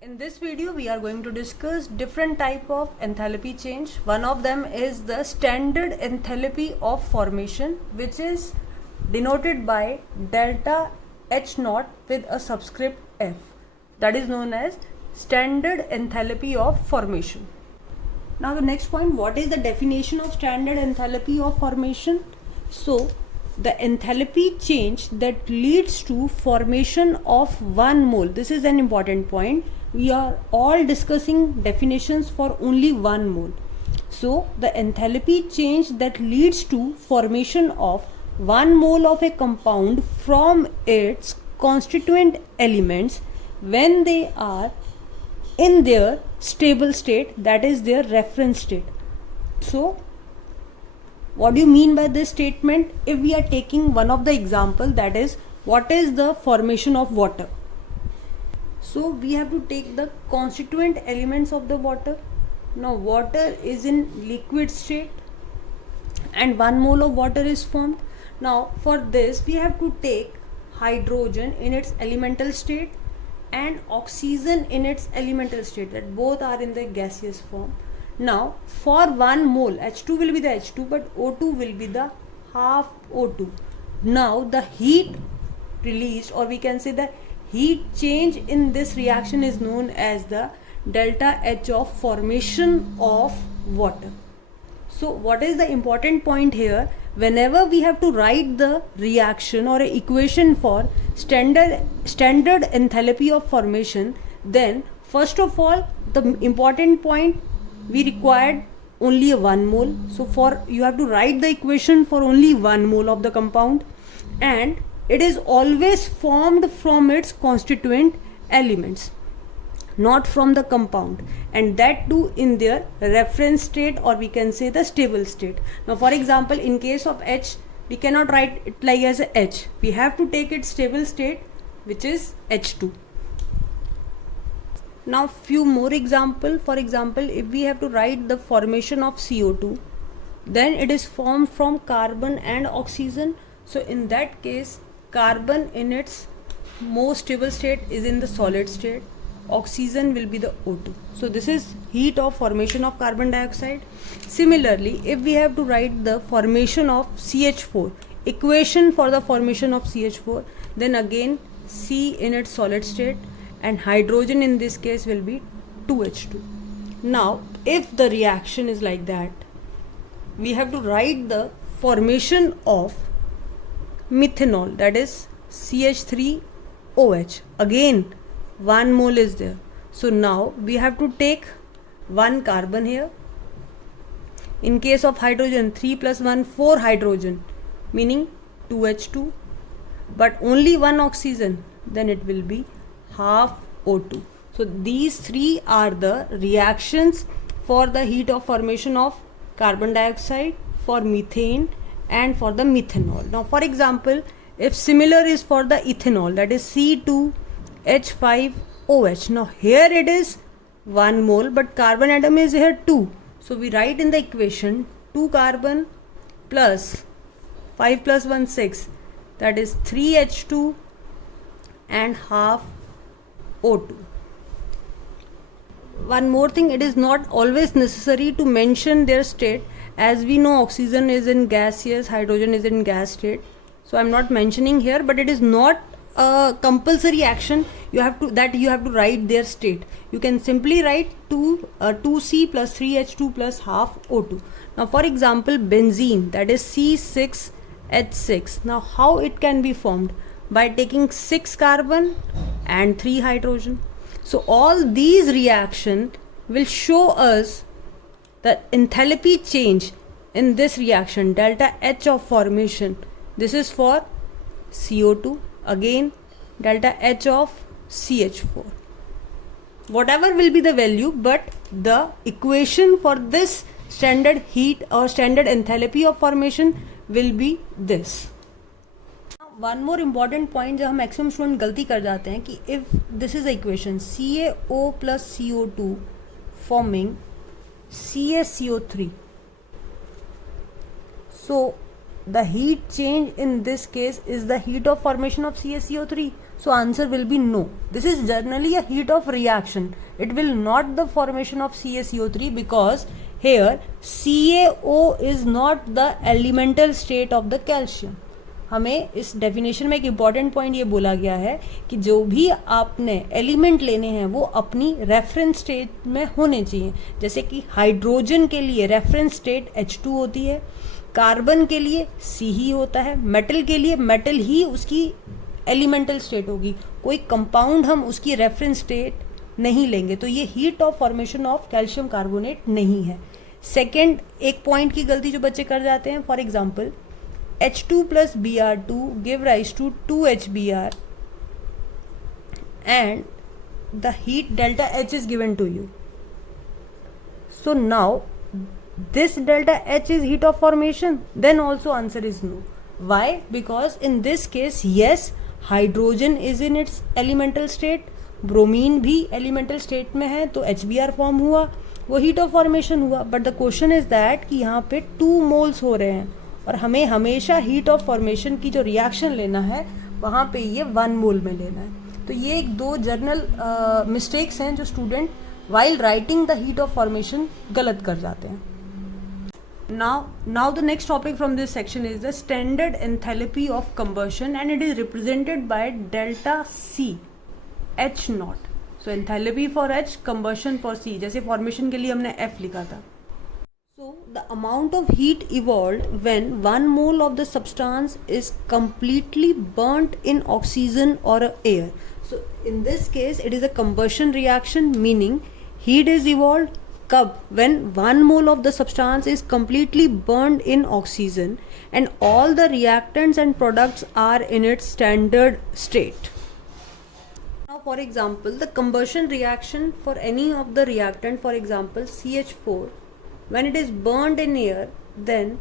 In this video, we are going to discuss different type of enthalpy change. One of them is the standard enthalpy of formation, which is denoted by delta H naught with a subscript F. That is known as standard enthalpy of formation. Now the next point, what is the definition of standard enthalpy of formation? So the enthalpy change that leads to formation of 1 mole. This is an important point. We are all discussing definitions for only 1 mole. So the enthalpy change that leads to formation of 1 mole of a compound from its constituent elements when they are in their stable state, that is their reference state. So what do you mean by this statement? If we are taking one of the example, that is what is the formation of water. So we have to take the constituent elements of the water. Now water is in liquid state and 1 mole of water is formed. Now for this we have to take hydrogen in its elemental state and oxygen in its elemental state, that both are in the gaseous form. Now for 1 mole, H2 will be the H2 but O2 will be the half O2. Now the heat released, or we can say the heat change in this reaction, is known as the delta H of formation of water. So what is the important point here? Whenever we have to write the reaction or an equation for standard enthalpy of formation, then first of all the important point, we required only a 1 mole. So for you have to write the equation for only 1 mole of the compound, and it is always formed from its constituent elements, not from the compound, and that too in their reference state, or we can say the stable state. Now for example, in case of H, we cannot write it like as a H. We have to take its stable state, which is H2. Now few more example. For example, if we have to write the formation of CO2, then it is formed from carbon and oxygen. So in that case, carbon in its most stable state is in the solid state, oxygen will be the O2. So this is heat of formation of carbon dioxide. Similarly, if we have to write the formation of CH4, equation for the formation of CH4, then again C in its solid state and hydrogen in this case will be 2H2. Now if the reaction is like that, we have to write the formation of methanol, that is CH3OH. Again 1 mole is there. So now we have to take 1 carbon here. In case of hydrogen, 3 plus 1, 4 hydrogen, meaning 2H2, but only 1 oxygen, then it will be half O2. So these three are the reactions for the heat of formation of carbon dioxide, for methane, and for the methanol. Now for example, if similar is for the ethanol, that is C2H5OH. Now here it is 1 mole but carbon atom is here 2. So we write in the equation 2 carbon plus 5 plus 1 6, that is 3H2 and half O2. One more thing, it is not always necessary to mention their state, as we know oxygen is in gaseous, hydrogen is in gas state. So I am not mentioning here, but it is not a compulsory action you have to write their state. You can simply write 2C plus 3H2 plus half O2. Now for example, benzene, that is C6H6. Now how it can be formed? By taking 6 carbon and 3 hydrogen. So all these reactions will show us the enthalpy change in this reaction, delta H of formation. This is for CO2, again delta H of CH4. Whatever will be the value, but the equation for this standard heat or standard enthalpy of formation will be this. One more important point, जब हम maximum student गलती कर जाते हैं कि if this is the equation CaO plus CO2 forming CaCO3, so the heat change in this case is the heat of formation of CaCO3. So answer will be no. This is generally a heat of reaction. It will not the formation of CaCO3 because here CaO is not the elemental state of the calcium. हमें इस definition में एक important point ये बोला गया है कि जो भी आपने एलिमेंट लेने हैं वो अपनी रेफरेंस स्टेट में होने चाहिए. जैसे कि हाइड्रोजन के लिए रेफरेंस स्टेट H2 होती है, कार्बन के लिए C ही होता है, मेटल के लिए मेटल ही उसकी एलिमेंटल स्टेट होगी. कोई कंपाउंड हम उसकी रेफरेंस स्टेट नहीं लेंगे, तो ये heat of formation of calcium carbonate नहीं है. सेकेंड, एक पॉइंट की गलती जो बच्चे कर जाते हैं, for example H2 plus Br2 give rise to 2HBr and the heat delta H is given to you. So now this delta H is heat of formation, then also answer is no. Why? Because in this case, yes, hydrogen is in its elemental state, bromine भी elemental state में है, तो HBr form हुआ, वो heat of formation हुआ. But the question is that कि यहाँ पे 2 moles हो रहे हैं और हमें हमेशा हीट ऑफ फॉर्मेशन की जो रिएक्शन लेना है वहाँ पे ये 1 मोल में लेना है. तो ये एक 2 जर्नल मिस्टेक्स हैं जो student while writing the heat of formation गलत कर जाते हैं. Now the next topic from this section is the standard enthalpy of combustion and it is represented by delta C H0. So enthalpy for H, combustion for C. जैसे formation के लिए हमने F लिखा था. So the amount of heat evolved when 1 mole of the substance is completely burnt in oxygen or air. So in this case it is a combustion reaction, meaning heat is evolved कब? When 1 mole of the substance is completely burned in oxygen and all the reactants and products are in its standard state. Now for example, the combustion reaction for any of the reactant, for example CH4, when it is burned in air, then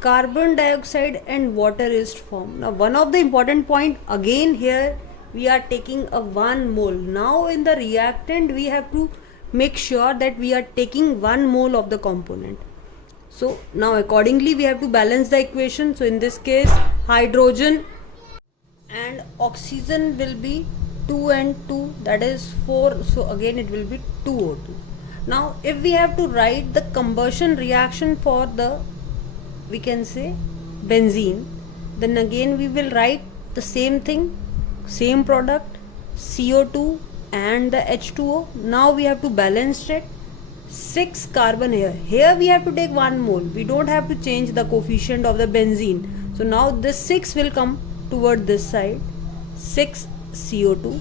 carbon dioxide and water is formed. Now one of the important point, again here we are taking a 1 mole. Now in the reactant we have to make sure that we are taking 1 mole of the component. So now accordingly we have to balance the equation. So in this case hydrogen and oxygen will be 2 and 2, that is 4. So again it will be 2O2. Now if we have to write the combustion reaction for the, we can say benzene, then again we will write the same thing, same product, CO2 and the H2O. Now we have to balance it. 6 carbon here we have to take 1 mole, we don't have to change the coefficient of the benzene. So now this 6 will come toward this side, 6 CO2,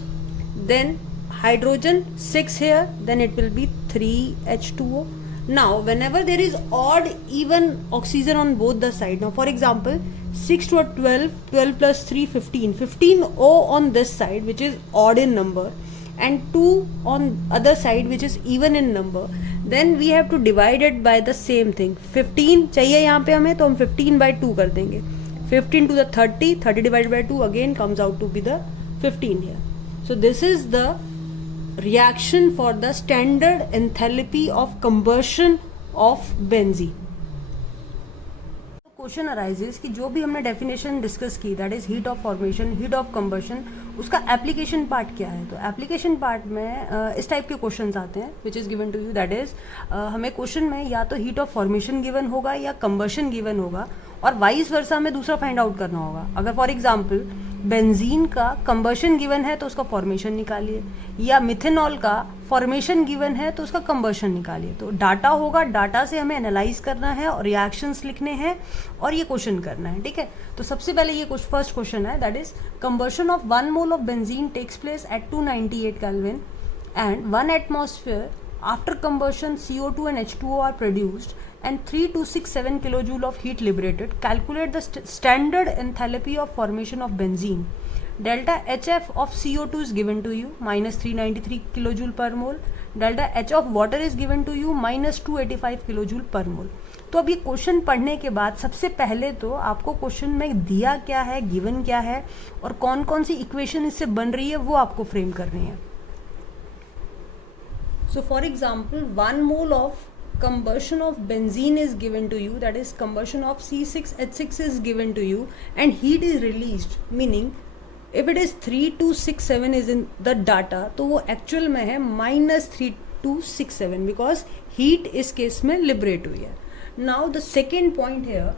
then hydrogen 6 here, then it will be 3 H2O. Now whenever there is odd even oxygen on both the side, now for example 6 to 12, 12 plus 3 15, 15 O on this side which is odd in number and 2 on other side which is even in number, then we have to divide it by the same thing. 15 चाहिए यहाँ पे हमें, तो हम 15 by 2 कर देंगे. 15 to the 30, 30 divided by 2 again comes out to be the 15 here. So this is the reaction for the standard enthalpy of combustion of benzene. Question arises कि जो भी हमने डेफिनेशन डिस्कस की, that is heat of formation, heat of combustion, उसका application part क्या है. तो application part में इस टाइप के क्वेश्चंस आते हैं which is given to you, that is हमें क्वेश्चन में या तो हीट ऑफ फॉर्मेशन गिवन होगा या कंबशन गिवन होगा और वाइस वर्सा हमें दूसरा फाइंड आउट करना होगा. अगर फॉर एग्जाम्पल बेंजीन का कंबशन गिवन है तो उसका फॉर्मेशन निकालिए, या मिथेनॉल का फॉर्मेशन गिवन है तो उसका कंबशन निकालिए. तो डाटा होगा, डाटा से हमें एनालाइज करना है और रिएक्शंस लिखने हैं और ये क्वेश्चन करना है. ठीक है, तो सबसे पहले ये फर्स्ट क्वेश्चन है, that is combustion of 1 mole of benzene takes place at 298 kelvin and 1 atmosphere. After combustion, CO2 and H2O are produced and 3267 kilojoule of heat liberated. Calculate the standard enthalpy of formation of benzene. Delta HF of CO2 is given to you, minus 393 kilojoule per mole. Delta H of water is given to you, minus 285 kilojoule per mole. तो अब ये question पढ़ने के बाद सबसे पहले तो आपको क्वेश्चन में दिया क्या है, गिवन क्या है और कौन कौन सी इक्वेशन इससे बन रही है वो आपको फ्रेम करनी है. So for example, 1 mole of combustion of benzene is given to you, that is combustion of C6H6 is given to you and heat is released, meaning if it is 3267 is in the data, तो वो actual में है -3267 because heat इस case में liberate हुई है. Now the second point है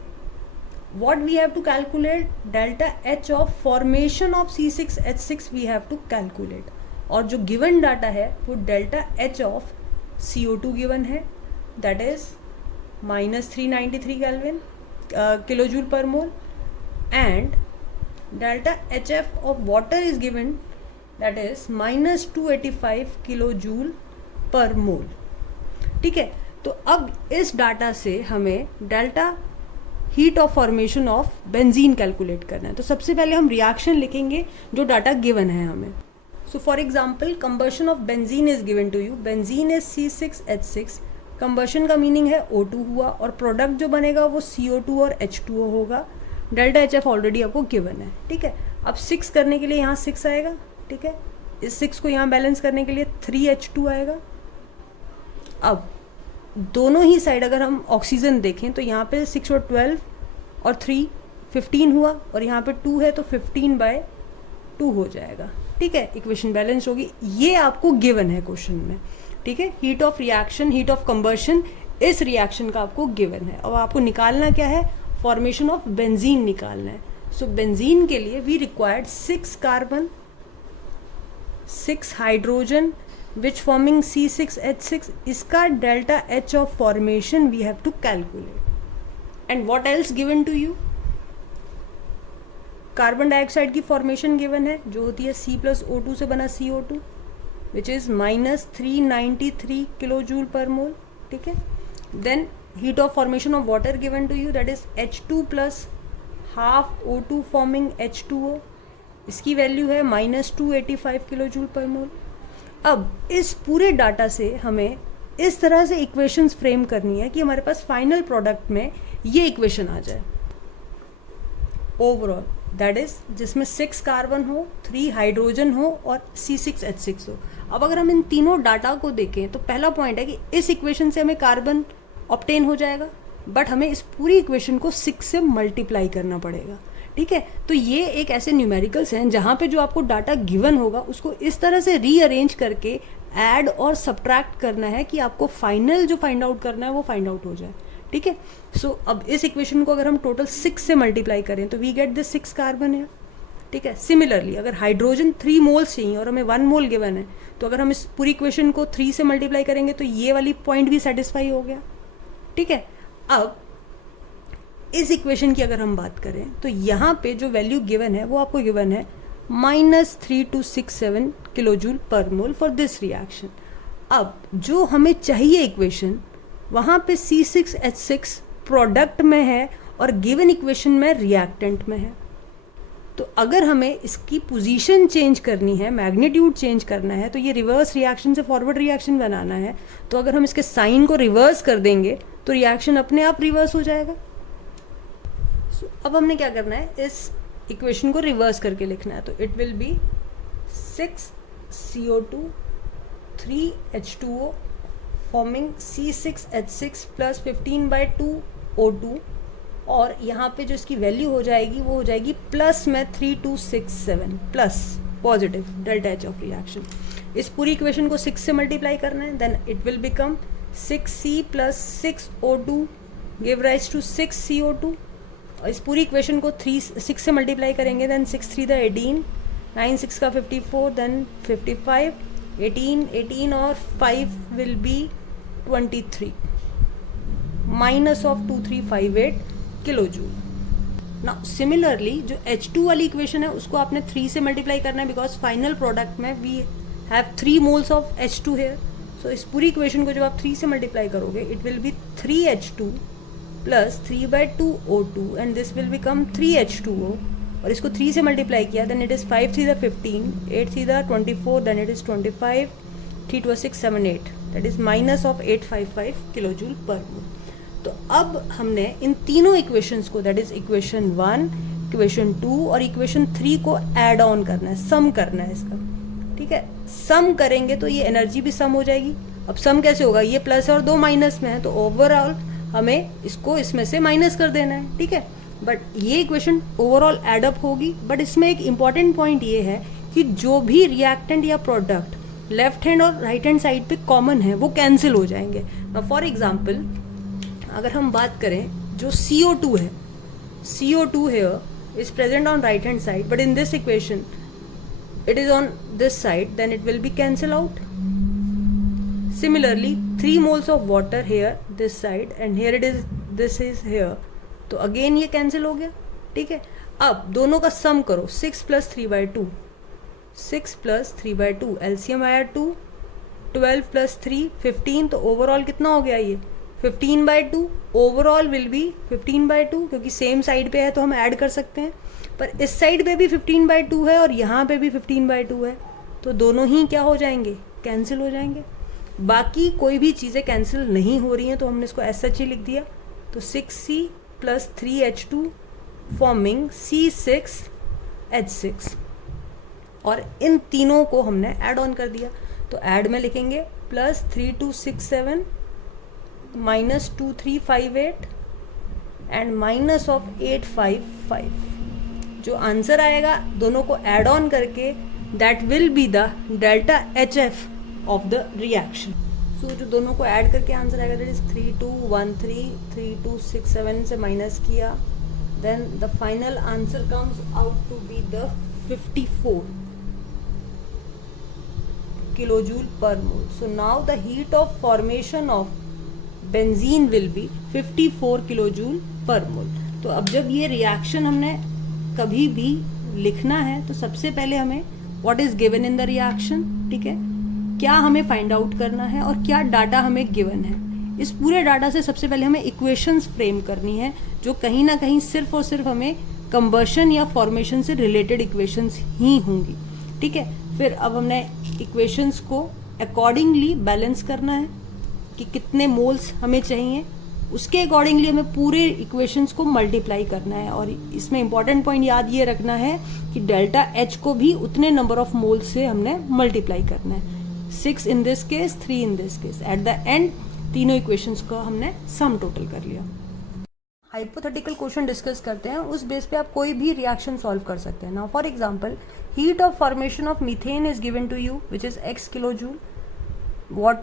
what we have to calculate, delta H of formation of C6H6 we have to calculate. और जो given data है वो delta H of CO2 given है, that is -393 Kelvin kilojoule per mole, and delta HF of water is given, that is -285 kilojoule per mole. ठीक है, तो अब इस डाटा से हमें delta heat of formation of benzene calculate करना है. तो सबसे पहले हम रिएक्शन लिखेंगे जो डाटा गिवन है हमें. So for example combustion of benzene is given to you. Benzene is C6H6. Combustion का मीनिंग है O2 हुआ और प्रोडक्ट जो बनेगा वो CO2 और H2O होगा. डेल्टा HF ऑलरेडी आपको गिवन है. ठीक है, अब 6 करने के लिए यहाँ 6 आएगा. ठीक है, इस 6 को यहाँ बैलेंस करने के लिए 3H2 आएगा. अब दोनों ही साइड अगर हम ऑक्सीजन देखें तो यहाँ पे 6 और 12 और 3 15 हुआ और यहाँ पे 2 है तो 15/2 हो जाएगा. ठीक है, इक्वेशन बैलेंस होगी. ये आपको गिवन है क्वेश्चन में. ठीक है, heat of reaction, heat of combustion इस रिएक्शन का आपको गिवन है. अब आपको निकालना क्या है, फॉर्मेशन ऑफ बेंजीन निकालना है. सो बेंजीन के लिए we required 6 carbon 6 hydrogen which forming C6H6. इसका delta H of formation we have to calculate. And what else given to you? Carbon dioxide की फॉर्मेशन गिवन है जो होती है C+O2 से बना CO2 which is -393 kilojoule per mole. ठीक है, then heat of formation of water given to you, that is H2 + half O2 forming H2O. इसकी वैल्यू है -285 किलोजूल पर मोल. अब इस पूरे डाटा से हमें इस तरह से इक्वेशंस फ्रेम करनी है कि हमारे पास फाइनल प्रोडक्ट में ये इक्वेशन आ जाए ओवरऑल, दैट इज जिसमें 6 कार्बन हो, 3 हाइड्रोजन हो और C6H6 हो. अब अगर हम इन तीनों डाटा को देखें तो पहला पॉइंट है कि इस इक्वेशन से हमें कार्बन ऑब्टेन हो जाएगा, बट हमें इस पूरी इक्वेशन को 6 से मल्टीप्लाई करना पड़ेगा. ठीक है, तो ये एक ऐसे न्यूमेरिकल्स हैं जहाँ पे जो आपको डाटा गिवन होगा उसको इस तरह से रीअरेंज करके ऐड और सब्ट्रैक्ट करना है कि आपको फाइनल जो फाइंड आउट करना है वो फाइंड आउट हो जाए. ठीक है, सो अब इस इक्वेशन को अगर हम टोटल 6 से मल्टीप्लाई करें तो वी गेट दिस 6 कार्बन है. ठीक है, सिमिलरली अगर हाइड्रोजन 3 मोल्स चाहिए और हमें 1 मोल गिवन है तो अगर हम इस पूरी इक्वेशन को 3 से मल्टीप्लाई करेंगे तो ये वाली पॉइंट भी सेटिस्फाई हो गया. ठीक है, अब इस इक्वेशन की अगर हम बात करें तो यहाँ पे जो वैल्यू गिवन है वो आपको गिवन है -3267 kilojoule per mole for this reaction. अब जो हमें चाहिए इक्वेशन वहाँ पे C6H6 प्रोडक्ट में है और गिवन इक्वेशन में रिएक्टेंट में है. तो अगर हमें इसकी पोजीशन चेंज करनी है, मैग्नीट्यूड चेंज करना है, तो ये रिवर्स रिएक्शन से फॉरवर्ड रिएक्शन बनाना है, तो अगर हम इसके साइन को रिवर्स कर देंगे तो रिएक्शन अपने आप रिवर्स हो जाएगा. अब हमने क्या करना है, इस इक्वेशन को रिवर्स करके लिखना है. तो it will B 6 CO2 3 H2O forming C6H6 + 15/2 O2 और यहाँ पे जो इसकी वैल्यू हो जाएगी वो हो जाएगी प्लस में 3267 plus positive delta H of reaction. इस पूरी इक्वेशन को 6 से मल्टीप्लाई करना है, then it will become 6C + 6O2 give rise to 6CO2. और इस पूरी इक्वेशन को 6 से मल्टीप्लाई करेंगे, देन 6 3 द 18, 9 6 का 54, देन 55, 18 और 5 will be 23 -2358 kilojoule. Now similarly जो H2 वाली इक्वेशन है उसको आपने 3 से मल्टीप्लाई करना है बिकॉज फाइनल प्रोडक्ट में we have 3 moles of H2 here. So इस पूरी इक्वेशन को जब आप 3 से मल्टीप्लाई करोगे it will be 3H2 + 3/2 O2 and this will become 3H2O. और इसको 3 से मल्टीप्लाई किया then it is 5 3 the 15, 8 3 the 24, then it is 25, 3 2 6 7 8, that is -855 kilojoule per mole. तो अब हमने इन तीनों इक्वेशंस को, दैट इज इक्वेशन 1, इक्वेशन 2 और इक्वेशन 3 को ऐड ऑन करना है, सम करना है इसका. ठीक है, सम करेंगे तो ये एनर्जी भी सम हो जाएगी. अब सम कैसे होगा, ये प्लस और 2 माइनस में है तो ओवरऑल हमें इसको इसमें से माइनस कर देना है. ठीक है, बट ये इक्वेशन ओवरऑल एडअप होगी। बट इसमें एक इम्पॉर्टेंट पॉइंट ये है कि जो भी रिएक्टेंट या प्रोडक्ट लेफ्ट हैंड और राइट हैंड साइड पे कॉमन है वो कैंसिल हो जाएंगे। फॉर एग्जाम्पल अगर हम बात करें जो CO2 है, CO2 here is present on right hand side, but in this equation it is on this side, then it will be cancel out. Similarly 3 moles of water here this side and here it is, this is here, तो again ये cancel हो गया। ठीक है, अब दोनों का सम करो, 6 + 3/2, 6 + 3/2, एलसीएम आया 2, 12 + 3 15, तो ओवरऑल कितना हो गया ये 15/2। ओवरऑल विल बी 15/2 क्योंकि सेम साइड पे है तो हम ऐड कर सकते हैं, पर इस साइड पे भी 15/2 है और यहाँ पे भी 15/2 है, तो दोनों ही क्या हो जाएंगे, कैंसिल हो जाएंगे। बाकी कोई भी चीज़ें कैंसिल नहीं हो रही हैं तो हमने इसको ऐसा ही लिख दिया, तो 6C + 3H2 फॉर्मिंग C6H6, और इन तीनों को हमने ऐड ऑन कर दिया। तो ऐड में लिखेंगे +3267 -2358 एंड -855। जो आंसर आएगा दोनों को ऐड ऑन करके that will be the delta HF of the reaction. So जो दोनों को ऐड करके आंसर आएगा दैट इज 3213, 3267 से माइनस किया, then the final answer comes out to be the 54 kilojule per mole. So now the heat of formation of benzene will be 54 kilojule per mole. तो अब जब ये रिएक्शन हमने कभी भी लिखना है तो सबसे पहले हमें what is given in the reaction, ठीक है, क्या हमें फाइंड आउट करना है और क्या डाटा हमें गिवन है। इस पूरे डाटा से सबसे पहले हमें इक्वेशंस फ्रेम करनी है जो कहीं ना कहीं सिर्फ और सिर्फ हमें कंबर्शन या फॉर्मेशन से रिलेटेड इक्वेशंस ही होंगी। ठीक है, फिर अब हमने इक्वेशंस को अकॉर्डिंगली बैलेंस करना है कि कितने मोल्स हमें चाहिए, उसके अकॉर्डिंगली हमें पूरे इक्वेशंस को मल्टीप्लाई करना है। और इसमें इंपॉर्टेंट पॉइंट याद ये रखना है कि डेल्टा H को भी उतने नंबर ऑफ मोल्स से हमने मल्टीप्लाई करना है, 6 in this case, 3 in this case. At the end तीनों इक्वेशंस को हमने सम टोटल कर लिया। हाइपोथेटिकल क्वेश्चन डिस्कस करते हैं, उस बेस पे आप कोई भी रिएक्शन सॉल्व कर सकते हैं। Now for example heat of formation of methane is given to you which is x kilojoule.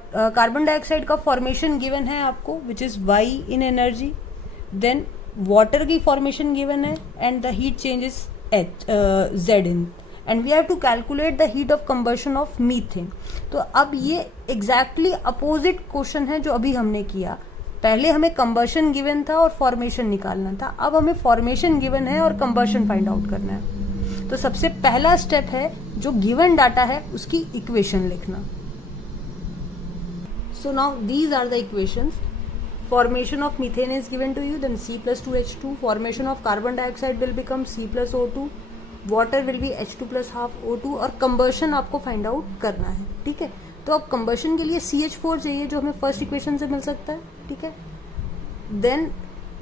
Carbon dioxide का फॉर्मेशन गिवन है आपको which is y in energy. Then water की फॉर्मेशन गिवन है and the heat change is z in, and we have to calculate the heat of combustion of methane. तो अब ये exactly opposite question है जो अभी हमने किया। पहले हमें कंबशन गिवन था और फॉर्मेशन निकालना था, अब हमें फॉर्मेशन गिवन है और कंबशन फाइंड आउट करना है। तो सबसे पहला स्टेप है जो गिवन डाटा है उसकी इक्वेशन लिखना। So now these are the equations. Formation of methane is given to you, then C + 2H2, formation of carbon dioxide will become C + O2, water will be H2 + ½ O2, और combustion आपको find out करना है। ठीक है, तो अब combustion के लिए CH4 चाहिए जो हमें फर्स्ट इक्वेशन से मिल सकता है। ठीक है, देन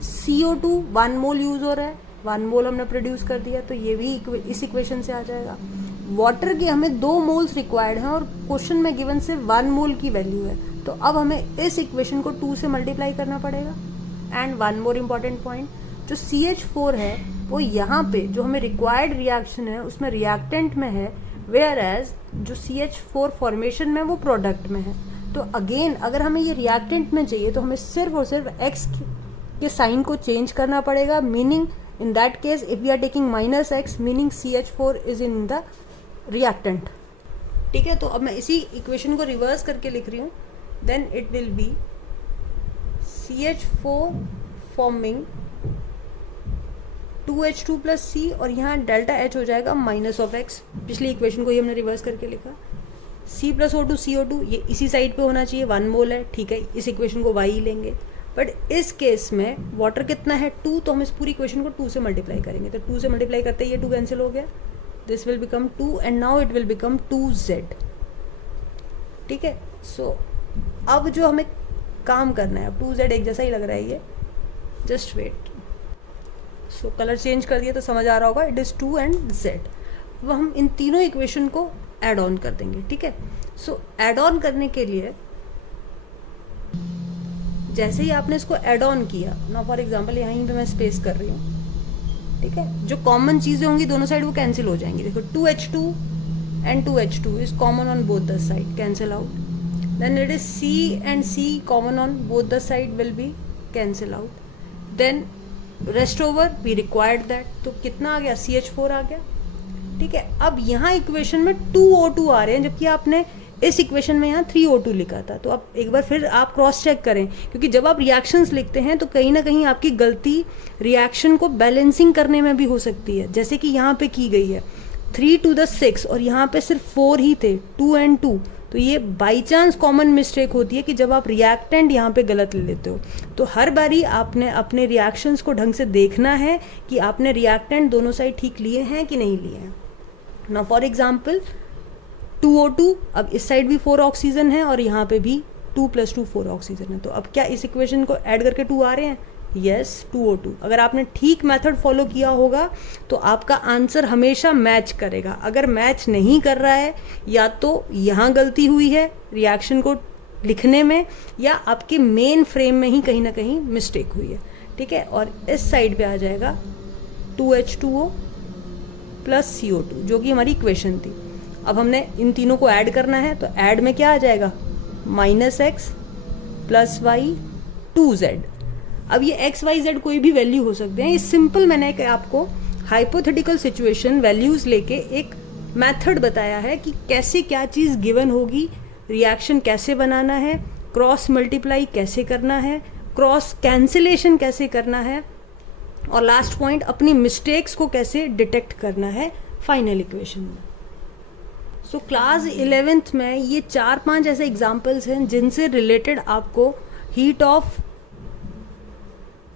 CO2 1 मोल यूज हो रहा है, 1 मोल हमने प्रोड्यूस कर दिया, तो ये भी इस इक्वेशन से आ जाएगा। वाटर के हमें 2 मोल्स रिक्वायर्ड हैं और क्वेश्चन में गिवन से 1 मोल की वैल्यू है, तो अब हमें इस इक्वेशन को 2 से मल्टीप्लाई करना पड़ेगा। And one more important point, जो CH4 है वो यहाँ पे जो हमें रिक्वायर्ड रिएक्शन है उसमें रिएक्टेंट में है, वेयर एज जो CH4 फॉर्मेशन में वो प्रोडक्ट में है। तो अगेन अगर हमें ये रिएक्टेंट में चाहिए तो हमें सिर्फ और सिर्फ x के साइन को चेंज करना पड़ेगा, meaning in that case if we are taking -x meaning CH4 is in the reactant. ठीक है, तो अब मैं इसी इक्वेशन को रिवर्स करके लिख रही हूँ, then it will be CH4 forming 2H2 + C, और यहाँ डेल्टा H हो जाएगा -x। पिछली इक्वेशन को ही हमने रिवर्स करके लिखा, C + O2 CO2, ये इसी साइड पे होना चाहिए, 1 मोल है। ठीक है, इस इक्वेशन को y लेंगे, बट इस केस में वाटर कितना है 2, तो हम इस पूरी इक्वेशन को 2 से मल्टीप्लाई करेंगे, तो 2 से मल्टीप्लाई करते ही ये 2 कैंसिल हो गया, this will become 2 and now it will become 2z। ठीक है, सो अब जो हमें काम करना है, 2z एक जैसा ही लग रहा है ये, जस्ट वेट। सो कलर चेंज कर दिया तो समझ आ रहा होगा, इट इज़ 2 एंड z। अब हम इन तीनों इक्वेशन को ऐड ऑन कर देंगे। ठीक है, सो ऐड ऑन करने के लिए जैसे ही आपने इसको ऐड ऑन किया ना, फॉर एग्जांपल यहीं पे मैं स्पेस कर रही हूँ, ठीक है, जो कॉमन चीजें होंगी दोनों साइड वो कैंसिल हो जाएंगी। देखो 2H2 and 2H2 is common on both the side, cancel out. Then it is C and C common on both the side will be cancel out. Then rest over we required that, तो कितना आ गया, CH4 आ गया। ठीक है, अब यहाँ equation में 2O2 आ रहे हैं, जबकि आपने इस इक्वेशन में यहाँ 3O2 लिखा था। तो अब एक बार फिर आप क्रॉस चेक करें, क्योंकि जब आप रिएक्शंस लिखते हैं तो कहीं ना कहीं आपकी गलती रिएक्शन को बैलेंसिंग करने में भी हो सकती है, जैसे कि यहाँ पे की गई है 3 to the 6 और यहाँ पे सिर्फ 4 ही थे, 2 and 2। तो ये बाई चांस कॉमन मिस्टेक होती है कि जब आप रिएक्टेंट यहाँ पे गलत ले लेते हो। तो हर बारी आपने अपने रिएक्शंस को ढंग से देखना है कि आपने रिएक्टेंट दोनों साइड ठीक लिए हैं कि नहीं लिए हैं। नाउ फॉर एग्जाम्पल 2O2, अब इस साइड भी 4 ऑक्सीजन है और यहाँ पे भी 2 + 2 4 ऑक्सीजन है। तो अब क्या इस इक्वेशन को ऐड करके 2 आ रहे हैं? Yes, 2O2। अगर आपने ठीक मेथड फॉलो किया होगा तो आपका आंसर हमेशा मैच करेगा। अगर मैच नहीं कर रहा है, या तो यहाँ गलती हुई है रिएक्शन को लिखने में, या आपके मेन फ्रेम में ही कहीं ना कहीं मिस्टेक हुई है। ठीक है, और इस साइड पे आ जाएगा 2H2O + CO2, जो कि हमारी इक्वेशन थी। अब हमने इन तीनों को ऐड करना है, तो ऐड में क्या आ जाएगा, -x + y 2z। अब ये x y z कोई भी वैल्यू हो सकते हैं। ये सिंपल मैंने एक आपको हाइपोथेटिकल सिचुएशन वैल्यूज लेके एक मेथड बताया है कि कैसे क्या चीज़ गिवन होगी, रिएक्शन कैसे बनाना है, क्रॉस मल्टीप्लाई कैसे करना है, क्रॉस कैंसिलेशन कैसे करना है, और लास्ट पॉइंट अपनी मिस्टेक्स को कैसे डिटेक्ट करना है फाइनल इक्वेशन में। सो क्लास 11th में ये 4-5 ऐसे एग्जाम्पल्स हैं जिनसे रिलेटेड आपको heat of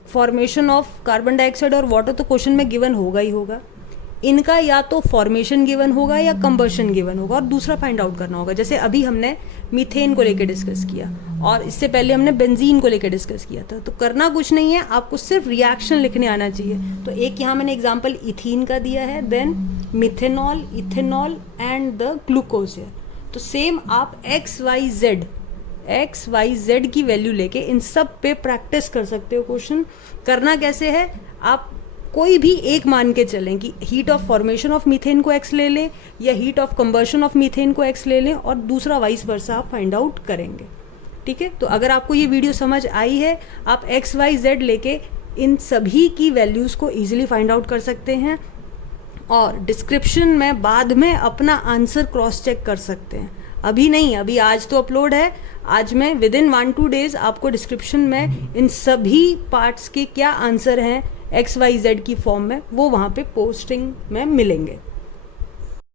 formation of carbon dioxide और वाटर तो क्वेश्चन में गिवन होगा ही होगा। इनका या तो फॉर्मेशन गिवन होगा या कंबशन गिवन होगा, और दूसरा फाइंड आउट करना होगा। जैसे अभी हमने मीथेन को लेकर डिस्कस किया और इससे पहले हमने बेंजीन को लेकर डिस्कस किया था। तो करना कुछ नहीं है, आपको सिर्फ रिएक्शन लिखने आना चाहिए। तो एक यहाँ मैंने एग्जाम्पल इथीन का दिया है, then methanol, ethanol and the glucose है। तो सेम आप एक्स वाई जेड की वैल्यू लेके इन सब पे प्रैक्टिस कर सकते हो। क्वेश्चन करना कैसे है, आप कोई भी एक मान के चलें कि heat of formation of methane को x ले लें या heat of combustion of methane को x ले लें, और दूसरा वाइस वर्सा आप फाइंड आउट करेंगे। ठीक है, तो अगर आपको ये वीडियो समझ आई है, आप x y z लेके इन सभी की वैल्यूज़ को ईजिली फाइंड आउट कर सकते हैं, और डिस्क्रिप्शन में बाद में अपना आंसर क्रॉस चेक कर सकते हैं। अभी नहीं, अभी आज तो अपलोड है, आज मैं विदिन 1-2 डेज आपको डिस्क्रिप्शन में इन सभी पार्ट्स के क्या आंसर हैं XYZ की फॉर्म में, वो वहाँ पे पोस्टिंग में मिलेंगे।